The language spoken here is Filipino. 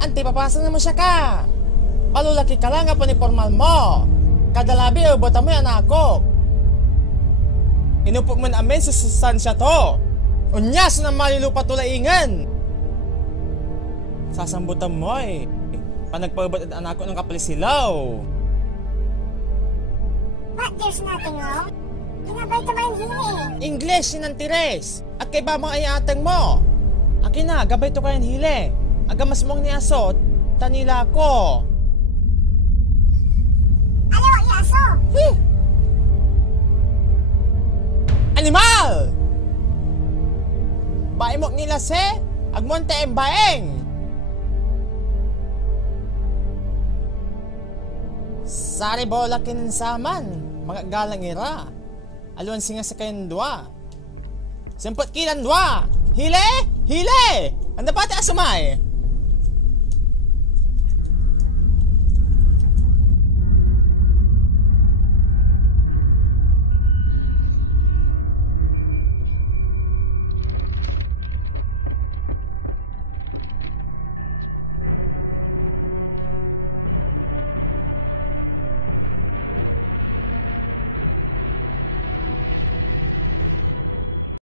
Anti papasa na mo siya ka. Palulaki ka lang nga po ni formal mo. Kadalabi o bota mo yan ako. Inupok man amin sa sustansya to. Unyas na malilupa tulaingan. Sasambutan mo eh. Panagpabat at anak ko ng kapalisilaw. But there's nothing wrong. Kinabay ka ba yung hili? English yun ang tires. At kay babang ay atang mo. Akin na, gabay to kayan hili. Agamas mong ni aso, tanila ko. Alawa ni aso? Animal! Bae mo nila se, agmonte ang baeng. Sari bola kinsaman, mga galang ira. Aluan singa sa kayong dua. Sempot kilan dua. Hile! Hile! Anda pati asumay.